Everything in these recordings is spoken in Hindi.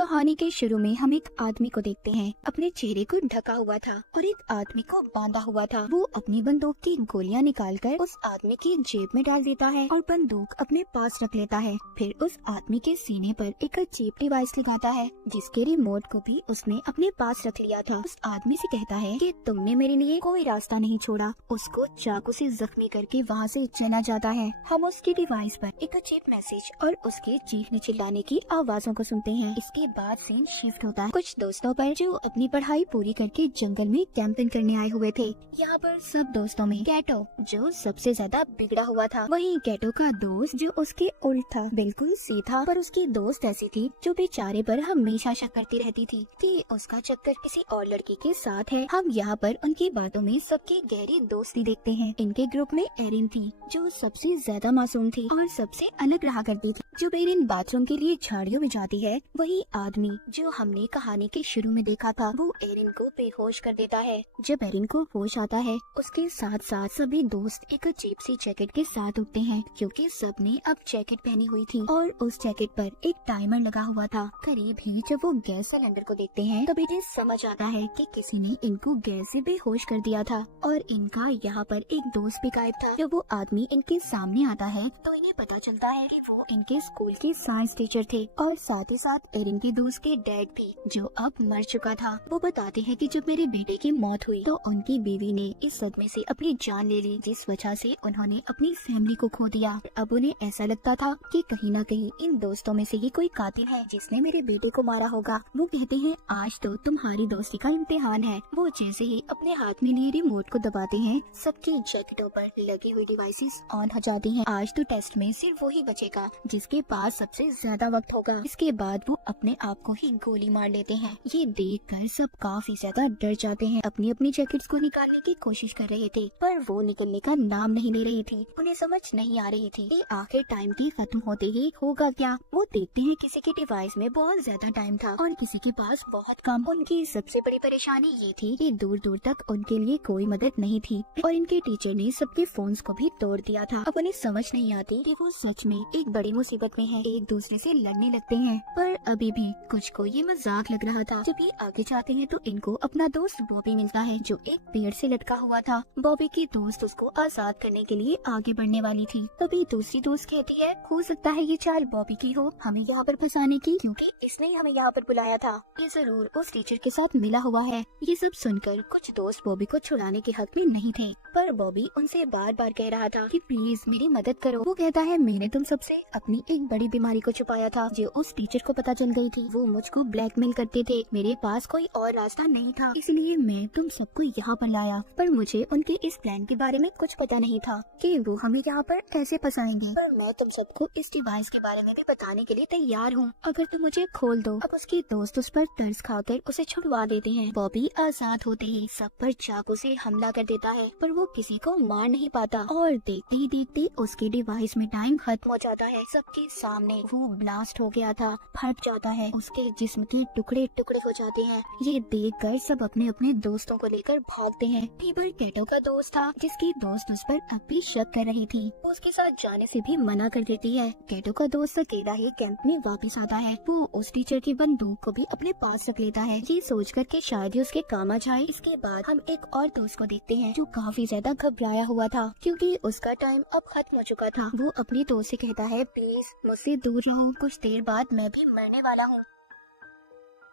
कहानी के शुरू में हम एक आदमी को देखते हैं। अपने चेहरे को ढका हुआ था और एक आदमी को बांधा हुआ था। वो अपनी बंदूक की गोलियां निकालकर उस आदमी की जेब में डाल देता है और बंदूक अपने पास रख लेता है। फिर उस आदमी के सीने पर एक चीप डिवाइस लगाता है जिसके रिमोट को भी उसने अपने पास रख लिया था। उस आदमी से कहता है कि तुमने मेरे लिए कोई रास्ता नहीं छोड़ा। उसको चाकू से जख्मी करके वहाँ से चला जाता है। हम उसकी डिवाइस पर एक चीप मैसेज और उसके चीखने चिल्लाने की आवाजों को सुनते हैं। इसके बाद सीन शिफ्ट होता है कुछ दोस्तों पर जो अपनी पढ़ाई पूरी करके जंगल में कैंपिंग करने आए हुए थे। यहाँ पर सब दोस्तों में कैटो जो सबसे ज्यादा बिगड़ा हुआ था। वहीं कैटो का दोस्त जो उसके उल्ट था, बिल्कुल सीधा, पर उसकी दोस्त ऐसी थी जो बेचारे पर हमेशा शक करती रहती थी कि उसका चक्कर किसी और लड़की के साथ है। हम यहाँ पर उनकी बातों में सबकी गहरी दोस्ती देखते हैं। इनके ग्रुप में एरिन थी जो सबसे ज्यादा मासूम थी और सबसे अलग रहा करती थी। जब एरिन बाथरूम के लिए झाड़ियों में जाती है, वही आदमी जो हमने कहानी के शुरू में देखा था वो एरिन को बेहोश कर देता है। जब एरिन को होश आता है, उसके साथ साथ सभी दोस्त एक अजीब सी जैकेट के साथ उठते हैं क्योंकि सबने अब जैकेट पहनी हुई थी और उस जैकेट पर एक टाइमर लगा हुआ था। करीब ही जब वो गैस सिलेंडर को देखते हैं तब इन्हें समझ आता है कि किसी ने इनको गैस से बेहोश कर दिया था और इनका यहाँ पर एक दोस्त भी गायब था। जब वो आदमी इनके सामने आता है तो इन्हें पता चलता है कि वो इनके स्कूल के साइंस टीचर थे और साथ ही साथ एरिन के दोस्त के डैड भी जो अब मर चुका था। वो बताते हैं कि जब मेरे बेटे की मौत हुई तो उनकी बीवी ने इस सदमे से अपनी जान ले ली जिस वजह से उन्होंने अपनी फैमिली को खो दिया। अब उन्हें ऐसा लगता था कि कहीं न कहीं इन दोस्तों में से ही कोई कातिल है जिसने मेरे बेटे को मारा होगा। वो कहते हैं आज तो तुम्हारी दोस्ती का इम्तिहान है। वो जैसे ही अपने हाथ में लिए रिमोट को दबाते हैं, सबकी जैकेटों पर लगी हुई डिवाइसेस ऑन हो जाती हैं। आज तो टेस्ट में सिर्फ वही बचेगा जिसके पास सबसे ज्यादा वक्त होगा। इसके बाद वो अपने आप को ही गोली मार लेते हैं। ये देखकर सब काफी ज्यादा डर जाते हैं। अपनी अपनी जैकेट्स को निकालने की कोशिश कर रहे थे पर वो निकलने का नाम नहीं ले रही थी। उन्हें समझ नहीं आ रही थी कि आखिर टाइम की खत्म होते ही होगा क्या। वो देखते हैं किसी के डिवाइस में बहुत ज्यादा टाइम था और किसी के पास बहुत कम। उनकी सबसे बड़ी परेशानी ये थी कि दूर दूर तक उनके लिए कोई मदद नहीं थी और इनके टीचर ने सबके फोन्स को भी तोड़ दिया था। अब उन्हें समझ नहीं आती कि वो सच में एक बड़ी मुसीबत में है। एक दूसरे से लड़ने लगते हैं पर अभी भी कुछ को ये मजाक लग रहा था। जब ये आगे जाते हैं तो इनको अपना दोस्त बॉबी मिलता है जो एक पेड़ से लटका हुआ था। बॉबी की दोस्त उसको आजाद करने के लिए आगे बढ़ने वाली थी। तभी दूसरी दोस्त कहती है हो सकता है ये चाल बॉबी की हो, हमें यहाँ पर फंसाने की, क्योंकि इसने ही हमें यहाँ पर बुलाया था। ये जरूर उस टीचर के साथ मिला हुआ है। ये सब सुनकर कुछ दोस्त बॉबी को छुड़ाने के हक में नहीं थे पर बॉबी उनसे बार बार कह रहा था कि प्लीज मेरी मदद करो। वो कहता है मैंने तुम सबसे अपनी एक बड़ी बीमारी को छुपाया था जो उस टीचर को पता चल गई थी। वो मुझको ब्लैकमेल करते थे, मेरे पास कोई और रास्ता नहीं था, इसलिए मैं तुम सबको यहाँ पर लाया। पर मुझे उनके इस प्लान के बारे में कुछ पता नहीं था कि वो हमें यहाँ पर कैसे फंसाएंगे। पर मैं तुम सबको इस डिवाइस के बारे में भी बताने के लिए तैयार हूँ अगर तुम मुझे खोल दो। अब उसकी दोस्त उस पर तरस खाकर उसे छुड़वा देते हैं। बॉबी आजाद होते ही सब पर चाकू से हमला कर देता है पर वो किसी को मार नहीं पाता और देखते ही देखते उसके डिवाइस में टाइम खत्म हो जाता है। सबके सामने वो ब्लास्ट हो गया था, फट जाता है, उसके जिस्म के टुकड़े टुकड़े हो जाते हैं। ये देखकर सब अपने अपने दोस्तों को लेकर भागते हैं। टीबर कैटो का दोस्त था जिसकी दोस्त उस पर अब भी शक कर रही थी। वो उसके साथ जाने से भी मना कर देती है। कैटो का दोस्त अकेला ही कैंप में वापस आता है। वो उस टीचर की बंदूक को भी अपने पास रख लेता है ये सोचकर कि शायद ही उसके काम आ जाए। इसके बाद हम एक और दोस्त को देखते हैं जो काफी ज्यादा घबराया हुआ था क्योंकि उसका टाइम अब खत्म हो चुका था। वो अपने दोस्त से कहता है प्लीज मुझसे दूर रहो, कुछ देर बाद मैं भी मरने वाला हूँ।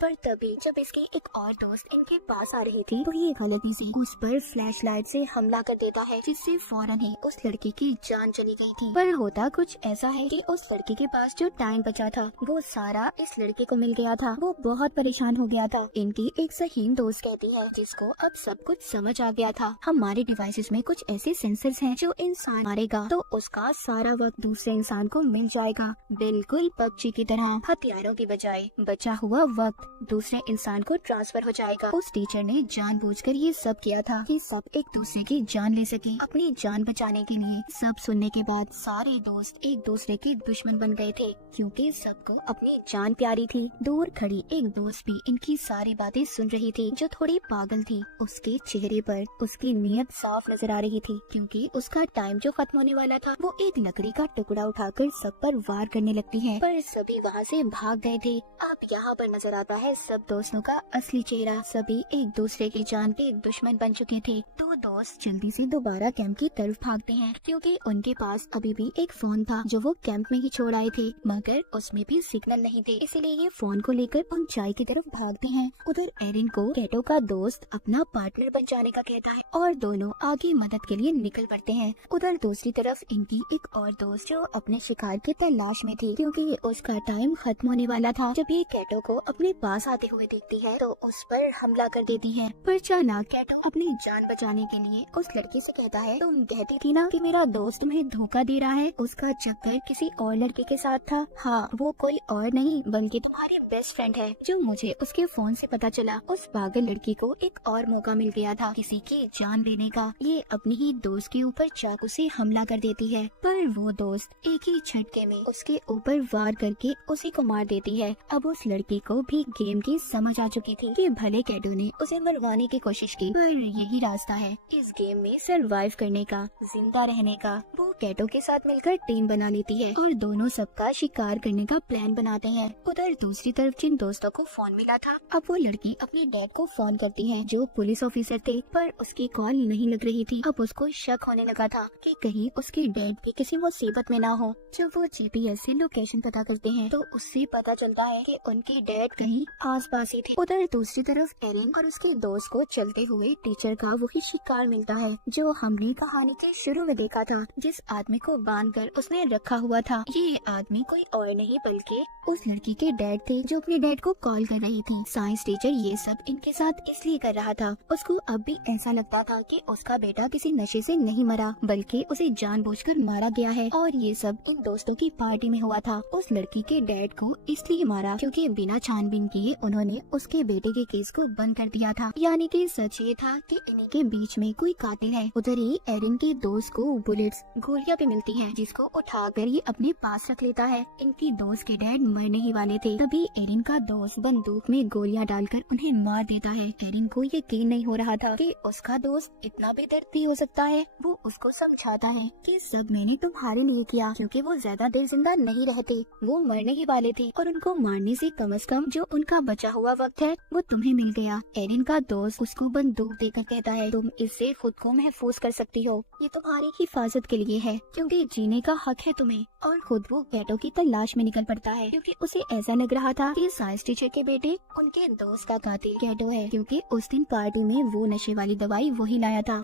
पर तभी जब इसकी एक और दोस्त इनके पास आ रही थी तो ये गलती से उस पर फ्लैशलाइट से हमला कर देता है जिससे फौरन ही उस लड़की की जान चली गई थी। पर होता कुछ ऐसा है कि उस लड़की के पास जो टाइम बचा था वो सारा इस लड़के को मिल गया था। वो बहुत परेशान हो गया था। इनकी एक सहीन दोस्त कहती है जिसको अब सब कुछ समझ आ गया था हमारे डिवाइसेस में कुछ ऐसे सेंसर्स हैं जो इंसान मारेगा तो उसका सारा वक्त दूसरे इंसान को मिल जाएगा, बिल्कुल पबजी की तरह। हथियारों की बजाय बचा हुआ वक्त दूसरे इंसान को ट्रांसफर हो जाएगा। उस टीचर ने जानबूझकर ये सब किया था कि सब एक दूसरे की जान ले सके अपनी जान बचाने के लिए। सब सुनने के बाद सारे दोस्त एक दूसरे के दुश्मन बन गए थे क्योंकि सबको अपनी जान प्यारी थी। दूर खड़ी एक दोस्त भी इनकी सारी बातें सुन रही थी, जो थोड़ी पागल थी। उसके चेहरे पर उसकी नीयत साफ नजर आ रही थी क्योंकि उसका टाइम जो खत्म होने वाला था। वो एक लकड़ी का टुकड़ा उठाकर सब पर वार करने लगती है, पर सभी वहाँ से भाग गए थे। अब यहाँ पर नजर आता है सब दोस्तों का असली चेहरा। सभी एक दूसरे की जान के दुश्मन बन चुके थे। दो दोस्त जल्दी से दोबारा कैंप की तरफ भागते हैं क्योंकि उनके पास अभी भी एक फोन था जो वो कैंप में ही छोड़ आए थे, मगर उसमें भी सिग्नल नहीं थे। इसलिए ये फोन को लेकर ऊंचाई की तरफ भागते हैं। उधर एरिन को कैटो का दोस्त अपना पार्टनर बन जाने का कहता है और दोनों आगे मदद के लिए निकल पड़ते हैं। उधर दूसरी तरफ इनकी एक और दोस्त जो अपने शिकार की तलाश में थी क्योंकि उसका टाइम खत्म होने वाला था। जब ये कैटो को अपने पास आते हुए देखती है तो उस पर हमला कर देती है, पर अचानक कैटो अपनी जान बचाने के लिए उस लड़की से कहता है, तुम कहती थी ना कि मेरा दोस्त तुम्हें धोखा दे रहा है, उसका चक्कर किसी और लड़के के साथ था। हाँ, वो कोई और नहीं बल्कि तुम्हारी बेस्ट फ्रेंड है, जो मुझे उसके फोन से पता चला। उस पागल लड़की को एक और मौका मिल गया था किसी की जान लेने का। ये अपनी ही दोस्त के ऊपर चाकू से हमला कर देती है, पर वो दोस्त एक ही झटके में उसके ऊपर वार करके उसी को मार देती है। अब उस लड़की को भी गेम की समझ आ चुकी थी कि भले कैटो ने उसे मरवाने की कोशिश की, पर यही रास्ता है इस गेम में सरवाइव करने का, जिंदा रहने का। वो कैटो के साथ मिलकर टीम बना लेती है और दोनों सबका शिकार करने का प्लान बनाते हैं। उधर दूसरी तरफ जिन दोस्तों को फोन मिला था, अब वो लड़की अपने डैड को फोन करती है जो पुलिस ऑफिसर थे, पर उसकी कॉल नहीं लग रही थी। अब उसको शक होने लगा था कि कहीं उसके डैड भी किसी मुसीबत में ना हो। जब वो जीपीएस से लोकेशन पता करते हैं तो उससे पता चलता है कि उनके डैड कहीं आसपास ही थे। उधर दूसरी तरफ एरिन और उसके दोस्त को चलते हुए टीचर का वही शिकार मिलता है जो हमने कहानी के शुरू में देखा था, जिस आदमी को बांधकर उसने रखा हुआ था। ये आदमी कोई और नहीं बल्कि उस लड़की के डैड थे जो अपने डैड को कॉल कर रही थी। साइंस टीचर ये सब इनके साथ इसलिए कर रहा था, उसको अब भी ऐसा लगता था कि उसका बेटा किसी नशे से नहीं मरा बल्कि उसे जानबूझकर मारा गया है, और ये सब इन दोस्तों की पार्टी में हुआ था। उस लड़की के डैड को इसलिए मारा क्योंकि बिना छानबीन किए उन्होंने उसके बेटे के केस को बंद कर दिया था। यानी कि सच ये था कि इन्हीं के बीच में कोई कातिल है। उधर ही एरिन के दोस्त को बुलेट्स गोलियां भी मिलती हैं, जिसको उठाकर ये अपने पास रख लेता है। इनकी दोस्त के डैड मरने ही वाले थे, तभी एरिन का दोस्त बंदूक में गोलियां डालकर उन्हें मार देता है। एरिन को यकीन नहीं हो रहा था कि उसका दोस्त इतना बेदर्द भी हो सकता है। वो उसको समझाता है कि सब मैंने तुम्हारे लिए किया क्योंकि वो ज्यादा देर जिंदा नहीं रहते, वो मरने ही वाले थे और उनको मारने से कम जो उनका बचा हुआ वक्त है वो तुम्हें मिल गया। एरिन का दोस्त उसको बंदूक देकर कहता है, तुम इससे खुद को महफूज कर सकती हो, ये तुम्हारी हिफाजत के लिए है क्योंकि जीने का हक है तुम्हें। और खुद वो कैटो की तलाश में निकल पड़ता है क्योंकि उसे ऐसा लग रहा था कि साइंस टीचर के बेटे उनके दोस्त का कातिल कैटो है, क्योंकि उस दिन पार्टी में वो नशे वाली दवाई वही लाया था।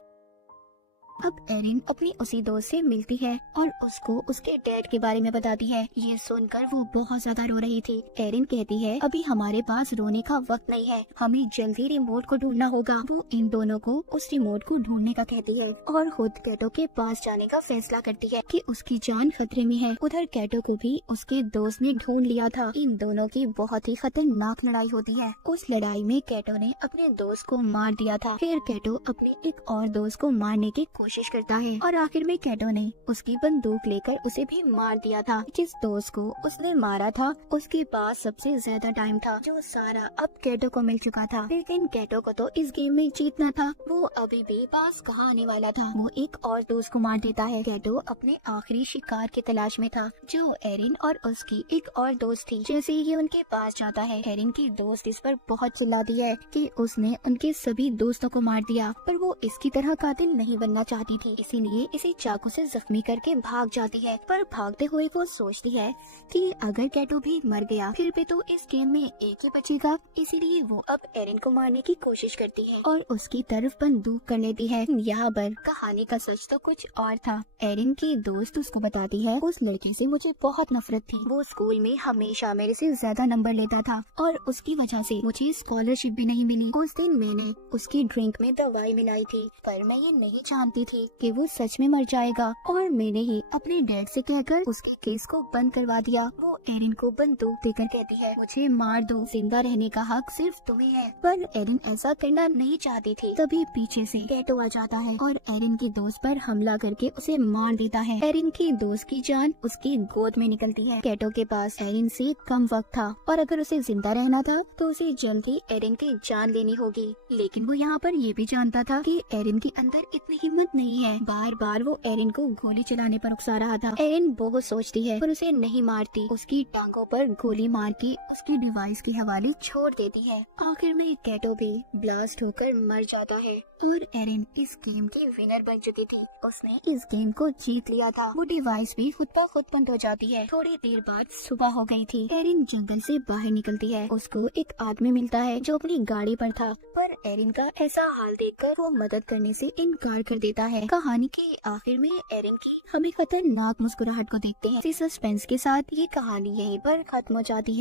अब एरिन अपनी उसी दोस्त से मिलती है और उसको उसके डैड के बारे में बताती है। ये सुनकर वो बहुत ज्यादा रो रही थी। एरिन कहती है, अभी हमारे पास रोने का वक्त नहीं है, हमें जल्दी रिमोट को ढूंढना होगा। वो इन दोनों को उस रिमोट को ढूंढने का कहती है और खुद कैटो के पास जाने का फैसला करती है कि उसकी जान खतरे में है। उधर कैटो को भी उसके दोस्त ने ढूंढ लिया था। इन दोनों की बहुत ही खतरनाक लड़ाई होती है। उस लड़ाई में कैटो ने अपने दोस्त को मार दिया था। फिर कैटो अपने एक और दोस्त को मारने की कोशिश करता है और आखिर में कैटो ने उसकी बंदूक लेकर उसे भी मार दिया था। जिस दोस्त को उसने मारा था उसके पास सबसे ज्यादा टाइम था, जो सारा अब कैटो को मिल चुका था। लेकिन कैटो को तो इस गेम में जीतना था, वो अभी भी पास कहाँ आने वाला था। वो एक और दोस्त को मार देता है। कैटो अपने आखिरी शिकार की तलाश में था, जो एरिन और उसकी एक और दोस्त थी। जैसे ही उनके पास जाता है, एरिन की दोस्त इस पर बहुत चिल्लाती है कि उसने उनके सभी दोस्तों को मार दिया, पर वो इसकी तरह कातिल नहीं बनना चाहती थी, इसीलिए इसे चाकू से जख्मी करके भाग जाती है। पर भागते हुए वो सोचती है कि अगर कैटो भी मर गया फिर भी तो इस गेम में एक ही बचेगा, इसीलिए वो अब एरिन को मारने की कोशिश करती है और उसकी तरफ बंदूक कर लेती है। यहाँ पर कहानी का सच तो कुछ और था। एरिन की दोस्त उसको बताती है, उस लड़के से मुझे बहुत नफरत थी, वो स्कूल में हमेशा मेरे से ज्यादा नंबर लेता था और उसकी वजह से मुझे स्कॉलरशिप भी नहीं मिली। उस दिन मैंने उसकी ड्रिंक में दवाई मिलाई थी, पर मैं ये नहीं जानती थी कि वो सच में मर जाएगा और मैंने ही अपने डैड से कहकर उसके केस को बंद करवा दिया। वो एरिन को बंदूक देकर कहती है, मुझे मार दो, जिंदा रहने का हक सिर्फ तुम्हें है। पर एरिन ऐसा करना नहीं चाहती थी। तभी पीछे से कैटो आ जाता है और एरिन की दोस्त पर हमला करके उसे मार देता है। एरिन की दोस्त की जान उसकी गोद में निकलती है। कैटो के पास एरिन से कम वक्त था और अगर उसे जिंदा रहना था तो उसे जल्द ही एरिन की जान लेनी होगी। लेकिन वो यहाँ पर ये भी जानता था कि एरिन के अंदर इतनी हिम्मत नहीं है। बार बार वो एरिन को गोली चलाने पर उकसा रहा था। एरिन बहुत सोचती है पर उसे नहीं मारती। उसकी टांगों पर गोली मार के उसकी डिवाइस के हवाले छोड़ देती है। आखिर में कैटो भी ब्लास्ट होकर मर जाता है और एरिन इस गेम की विनर बन चुकी थी। उसने इस गेम को जीत लिया था। वो डिवाइस भी खुद ब खुद बंद हो जाती है। थोड़ी देर बाद सुबह हो गई थी। एरिन जंगल से बाहर निकलती है। उसको एक आदमी मिलता है जो अपनी गाड़ी पर था, पर एरिन का ऐसा हाल देखकर वो मदद करने से इनकार कर देता है। कहानी के आखिर में एरिन की हमें खतरनाक मुस्कुराहट को देखते हैं। इसी सस्पेंस के साथ ये कहानी यहीं पर खत्म हो जाती है।